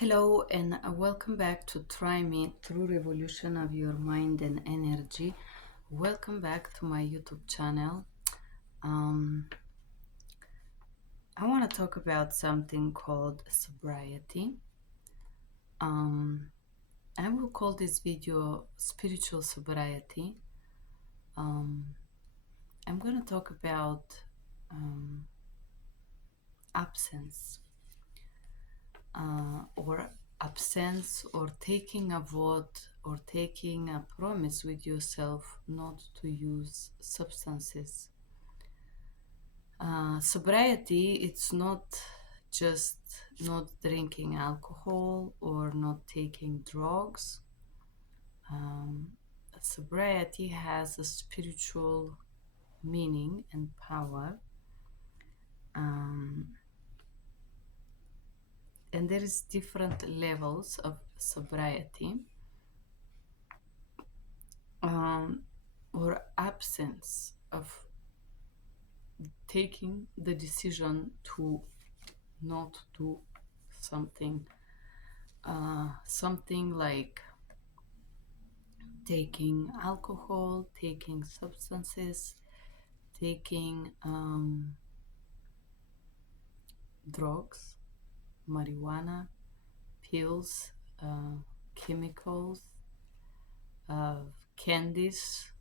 Hello and welcome back to Try Me True Revolution of Your Mind and Energy. Welcome back to my YouTube channel. Um, I want to talk about something called sobriety. I will call this video Spiritual Sobriety. I'm going to talk about absence or absence or taking a vote or taking a promise with yourself not to use substances. Sobriety, it's not just not drinking alcohol or not taking drugs. Sobriety has a spiritual meaning and power. And there is different levels of sobriety. Or absence of taking the decision to not do something, something like taking alcohol, taking substances, taking drugs, marijuana, pills, chemicals, candies,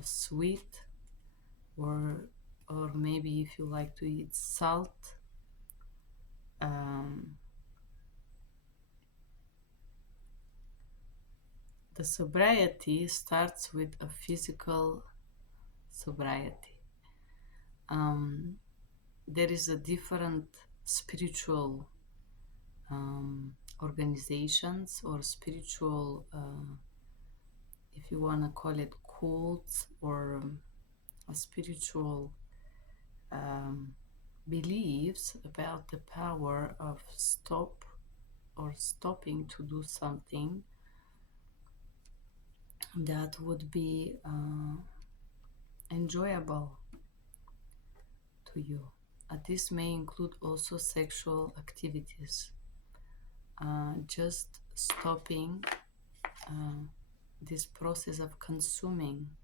sweet, or maybe if you like to eat salt. The sobriety starts with a physical sobriety. There is a different spiritual organizations or spiritual, if you want to call it cults, or a spiritual beliefs about the power of stopping to do something that would be enjoyable to you. This may include also sexual activities. Just stopping this process of consuming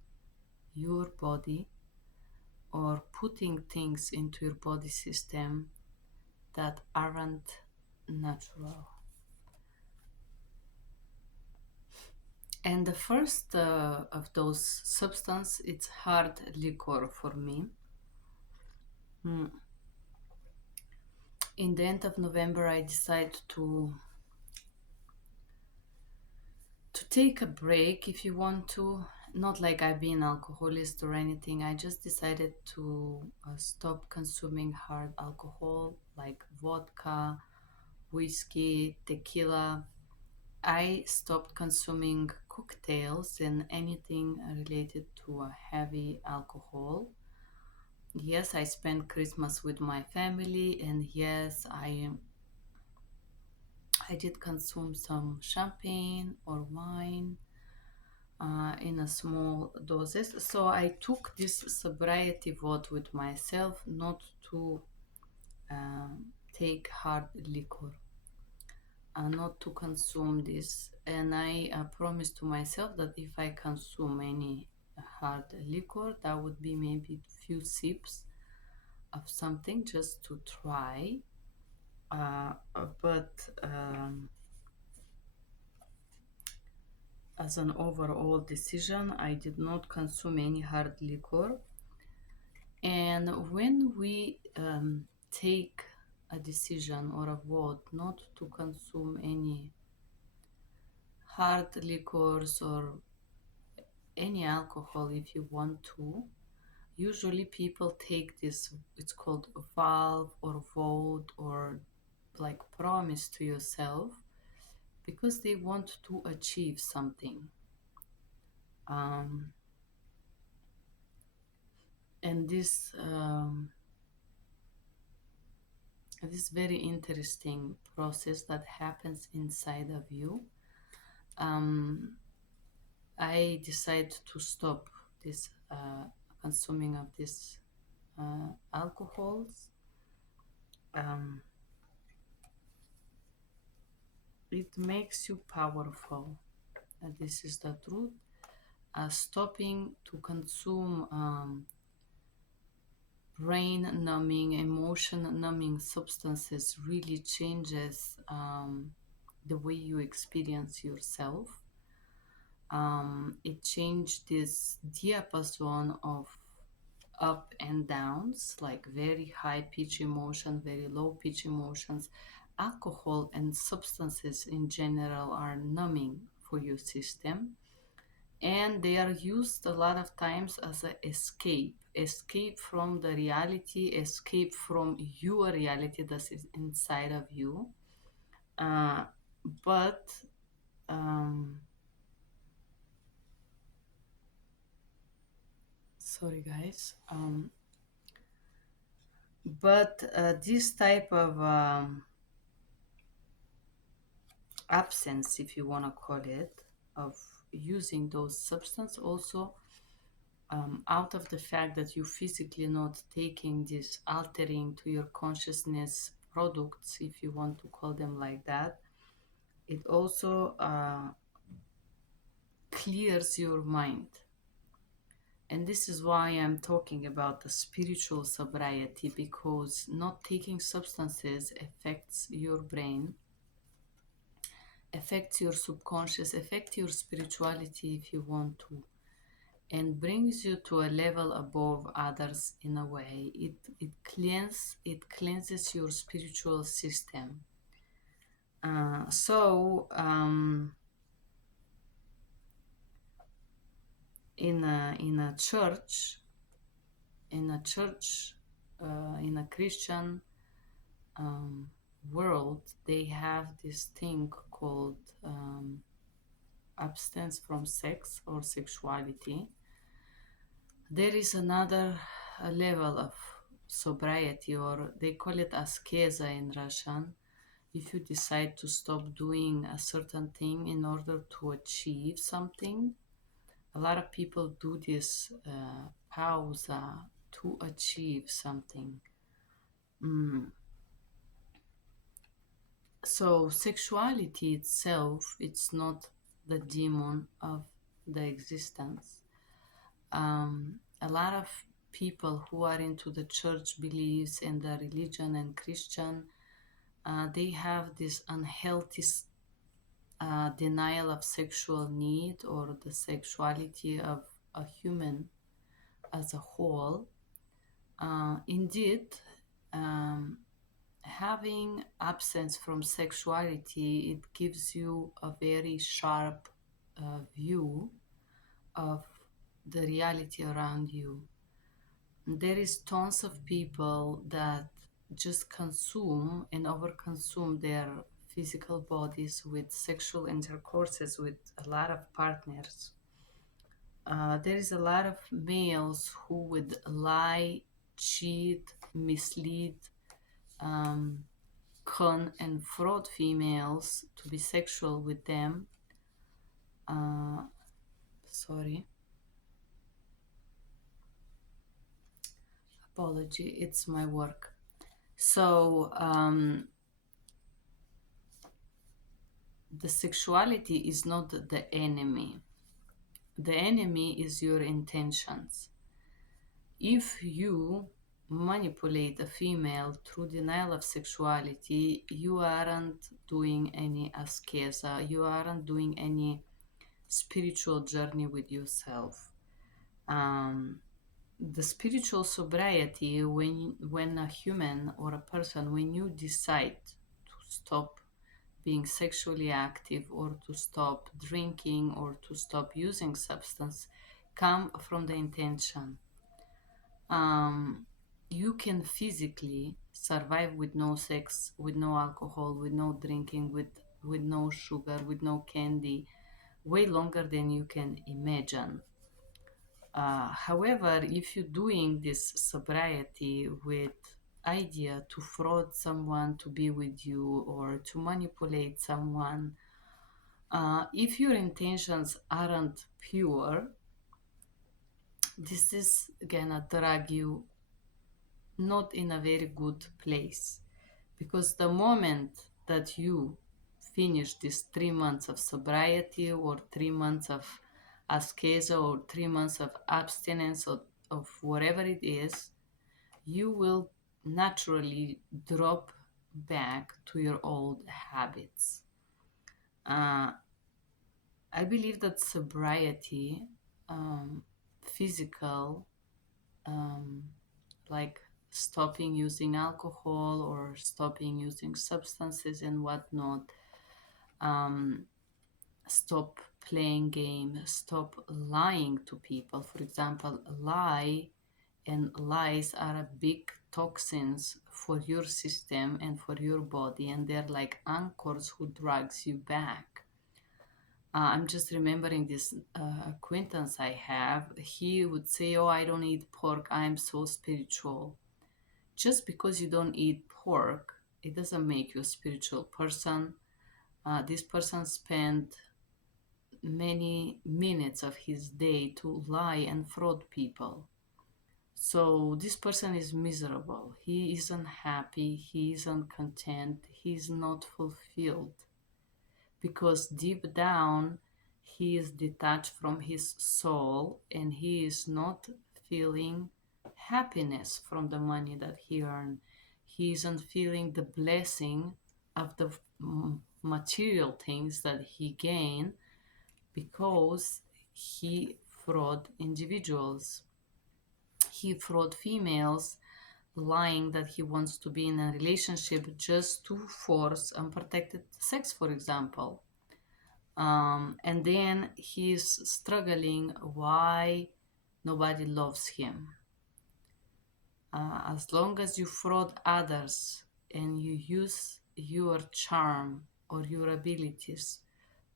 your body or putting things into your body system that aren't natural. And the first of those substances, it's hard liquor for me. In the end of November, I decided to take a break, if you want to. Not like I've been alcoholist or anything. I just decided to stop consuming hard alcohol like vodka, whiskey, tequila. I stopped consuming cocktails and anything related to a heavy alcohol. Yes, I spent Christmas with my family, and yes, I did consume some champagne or wine in a small doses. So I took this sobriety vote with myself not to take hard liquor, not to consume this. And I promised to myself that if I consume any hard liquor, that would be maybe few sips of something just to try. But as an overall decision, I did not consume any hard liquor. And when we take a decision or a vote not to consume any hard liquors or any alcohol, if you want to, usually people take this, it's called a vow or vote or like promise to yourself, because they want to achieve something. And this very interesting process that happens inside of you. I decided to stop this consuming of these alcohols. it makes you powerful. This is the truth. Stopping to consume brain numbing, emotion numbing substances really changes the way you experience yourself. It changed this diapason of up and downs, like very high pitch emotion, very low pitch emotions. Alcohol and substances in general are numbing for your system, and they are used a lot of times as an escape from the reality, escape from your reality that is inside of you. uh, but um, sorry guys, but this type of absence, if you want to call it, of using those substances also, out of the fact that you physically not taking this altering to your consciousness products, if you want to call them like that, it also clears your mind. And this is why I'm talking about the spiritual sobriety, because not taking substances affects your brain, affects your subconscious, affects your spirituality if you want to, and brings you to a level above others in a way. It cleanses your spiritual system. So in a church, in a church, in a Christian um, world, they have this thing called abstinence from sex or sexuality. There is another level of sobriety, or they call it askeza in Russian. If you decide to stop doing a certain thing in order to achieve something, a lot of people do this pausa to achieve something. Mm. So sexuality itself, it's not the demon of the existence. A lot of people who are into the church beliefs and the religion and Christian, they have this unhealthy denial of sexual need or the sexuality of a human as a whole. Indeed, um, having absence from sexuality, it gives you a very sharp view of the reality around you. There is tons of people that just consume and overconsume their physical bodies with sexual intercourses with a lot of partners. There is a lot of males who would lie, cheat, mislead, um, con and fraud females to be sexual with them. Uh, Sorry, apology, it's my work. So the sexuality is not the enemy. The enemy is your intentions. If you manipulate a female through denial of sexuality, you aren't doing any askeza, you aren't doing any spiritual journey with yourself. The spiritual sobriety, when a human or a person, when you decide to stop being sexually active or to stop drinking or to stop using substance, come from the intention. You can physically survive with no sex, with no alcohol, with no drinking, with no sugar, with no candy, way longer than you can imagine. However, if you're doing this sobriety with idea to fraud someone to be with you or to manipulate someone, if your intentions aren't pure, this is gonna drag you not in a very good place, because the moment that you finish these 3 months of sobriety or 3 months of ascesa or 3 months of abstinence or of whatever it is, you will naturally drop back to your old habits. Uh, I believe that sobriety, um, physical, um, like stopping using alcohol or stopping using substances and whatnot, um, stop playing games, stop lying to people. For example, lie and lies are a big toxins for your system and for your body, and they're like anchors who drags you back. I'm just remembering this acquaintance I have. He would say, "Oh, I don't eat pork. I'm so spiritual." Just because you don't eat pork, it doesn't make you a spiritual person. This person spent many minutes of his day to lie and fraud people. So this person is miserable. He isn't happy. He isn't content. He's not fulfilled because deep down he is detached from his soul and he is not feeling happiness from the money that he earned. He isn't feeling the blessing of the material things that he gained because he fraud individuals. He fraud females, lying that he wants to be in a relationship just to force unprotected sex, for example. And then he's struggling why nobody loves him. As long as you fraud others and you use your charm or your abilities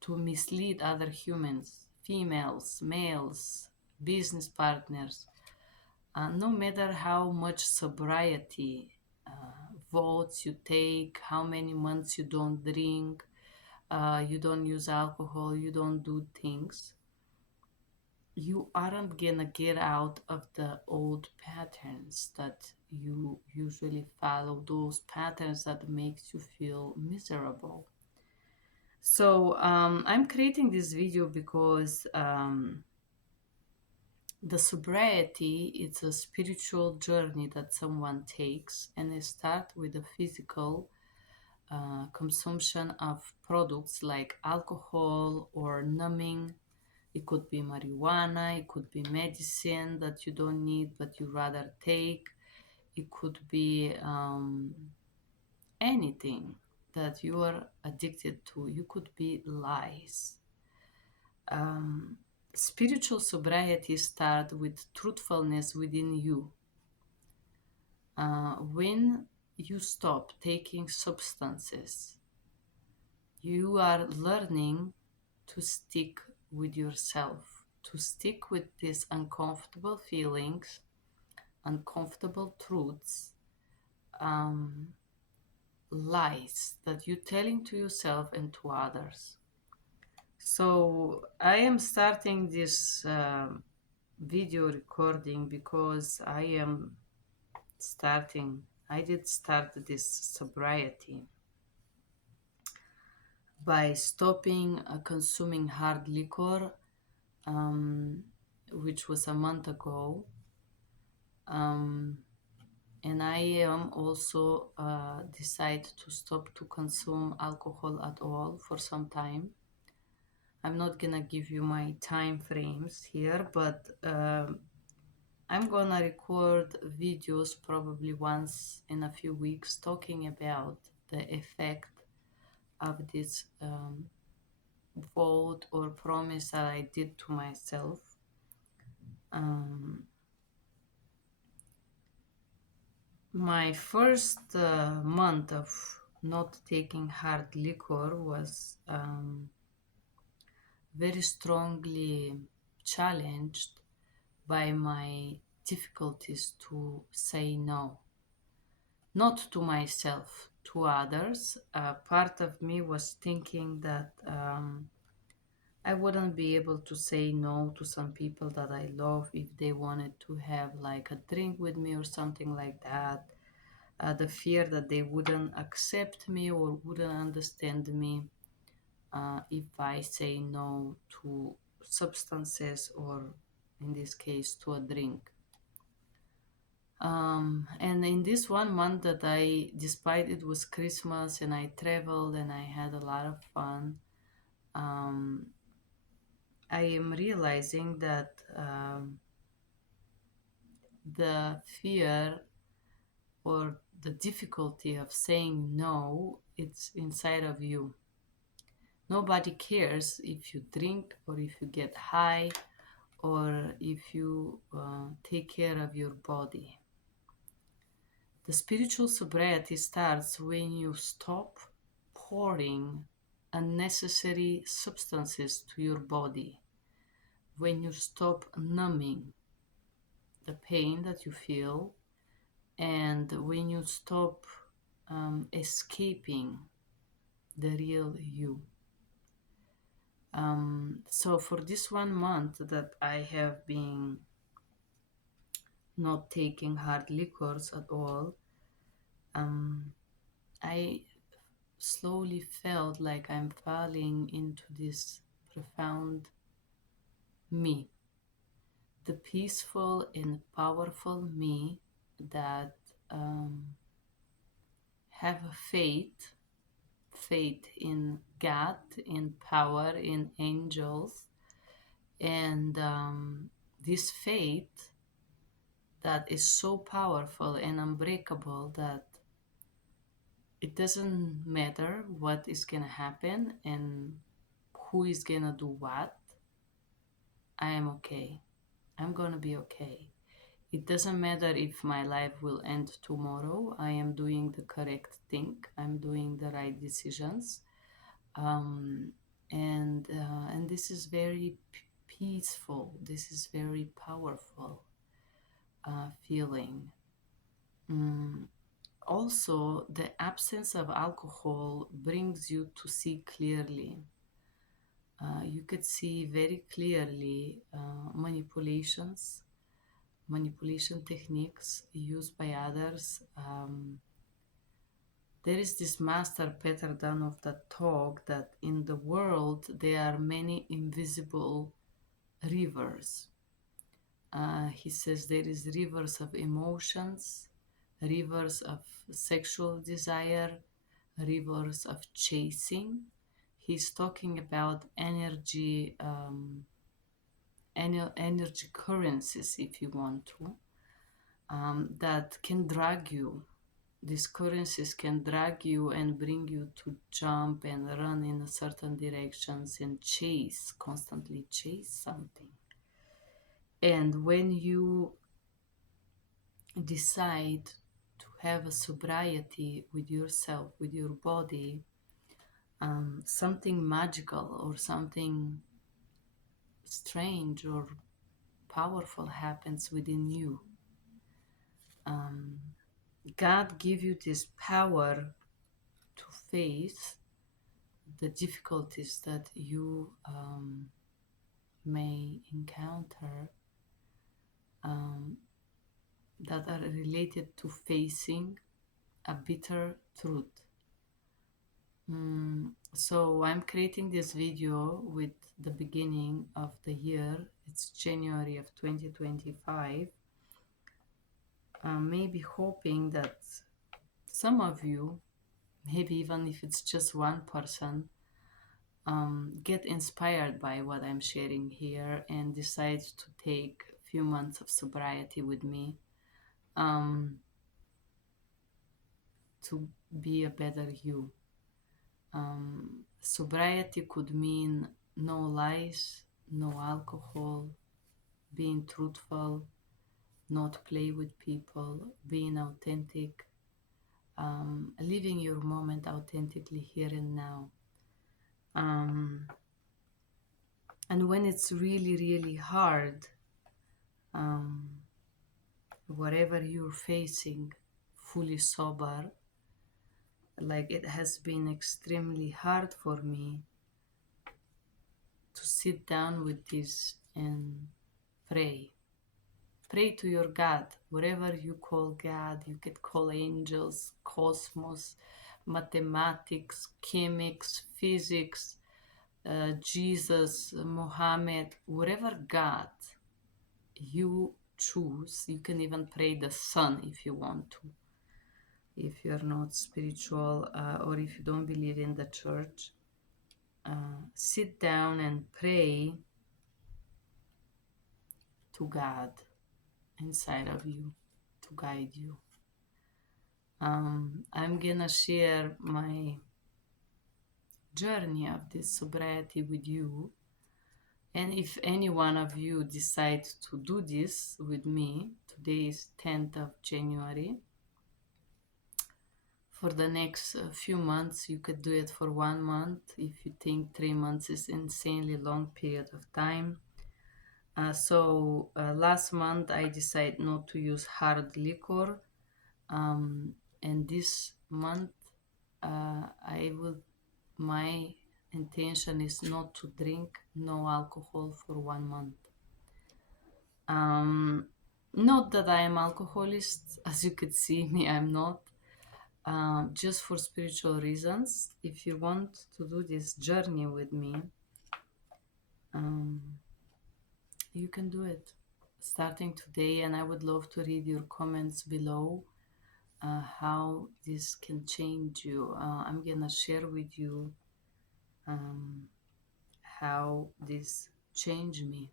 to mislead other humans, females, males, business partners, no matter how much sobriety votes you take, how many months you don't drink, you don't use alcohol, you don't do things, you aren't gonna get out of the old patterns that you usually follow, those patterns that makes you feel miserable. So I'm creating this video because the sobriety is a spiritual journey that someone takes, and they start with the physical consumption of products like alcohol or numbing. It could be marijuana, it could be medicine that you don't need but you rather take. It could be anything that you are addicted to. You could be lies. Um, Spiritual sobriety starts with truthfulness within you. When you stop taking substances, you are learning to stick with yourself, to stick with these uncomfortable feelings, uncomfortable truths, um, lies that you're telling to yourself and to others. So I am starting this video recording because I did start this sobriety by stopping consuming hard liquor, um, which was a month ago. And I am also decide to stop to consume alcohol at all for some time. I'm not gonna give you my time frames here, but I'm gonna record videos probably once in a few weeks talking about the effect of this vote or promise that I did to myself. Um, my first month of not taking hard liquor was very strongly challenged by my difficulties to say no. Not to myself, to others. Part of me was thinking that I wouldn't be able to say no to some people that I love if they wanted to have like a drink with me or something like that. The fear that they wouldn't accept me or wouldn't understand me. if I say no to substances, or in this case to a drink. And in this 1 month that despite it was Christmas and I traveled and I had a lot of fun, um, I am realizing that the fear or the difficulty of saying no, it's inside of you. Nobody cares if you drink or if you get high or if you take care of your body. The spiritual sobriety starts when you stop pouring unnecessary substances to your body, when you stop numbing the pain that you feel, and when you stop escaping the real you. So for this 1 month that I have been not taking hard liquors at all, I slowly felt like I'm falling into this profound me, the peaceful and powerful me that have a faith in God, in power, in angels, and this faith that is so powerful and unbreakable that it doesn't matter what is gonna happen and who is gonna do what. I am okay. I'm gonna be okay. It doesn't matter if my life will end tomorrow. I am doing the correct thing. I'm doing the right decisions. Um, and this is very peaceful. This is very powerful feeling. Also, the absence of alcohol brings you to see clearly. You could see very clearly manipulation techniques used by others. There is this master Peter Dunhoff that talk that in the world there are many invisible rivers. He says there is rivers of emotions, rivers of sexual desire, rivers of chasing. He's talking about energy currencies, if you want to, that can drag you. These currencies can drag you and bring you to jump and run in certain directions and constantly chase something. And when you decide to have a sobriety with yourself, with your body, something magical or something strange or powerful happens within you. God give you this power to face the difficulties that you may encounter that are related to facing a bitter truth. So I'm creating this video with the beginning of the year. It's January of 2025. Maybe hoping that some of you, maybe even if it's just one person, get inspired by what I'm sharing here and decide to take a few months of sobriety with me to be a better you. Sobriety could mean no lies, no alcohol, being truthful, not play with people, being authentic, living your moment authentically here and now. And when it's really, really hard, whatever you're facing, fully sober, like it has been extremely hard for me to sit down with this and pray. Pray to your God, whatever you call God. You could call angels, cosmos, mathematics, chemics, physics, Jesus, Muhammad, whatever God you choose. You can even pray the sun if you want to, if you're not spiritual, or if you don't believe in the church. Sit down and pray to God inside of you to guide you. I'm gonna share my journey of this sobriety with you. And if any one of you decide to do this with me, today is 10th of January. For the next few months, you could do it for 1 month. If you think 3 months is insanely long period of time. Last month I decided not to use hard liquor. And this month my intention is not to drink no alcohol for 1 month. Not that I am alcoholist, as you could see me, I'm not. Just for spiritual reasons. If you want to do this journey with me, you can do it starting today, and I would love to read your comments below, how this can change you. I'm gonna share with you how this changed me,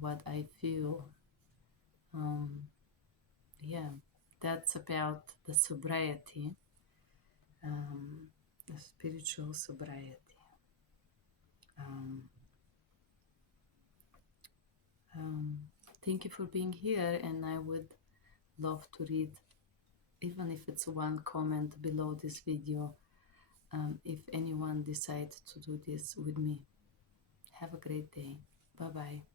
what I feel. Yeah, that's about the sobriety, the spiritual sobriety. Thank you for being here, and I would love to read, even if it's one comment below this video, if anyone decides to do this with me. Have a great day. Bye bye.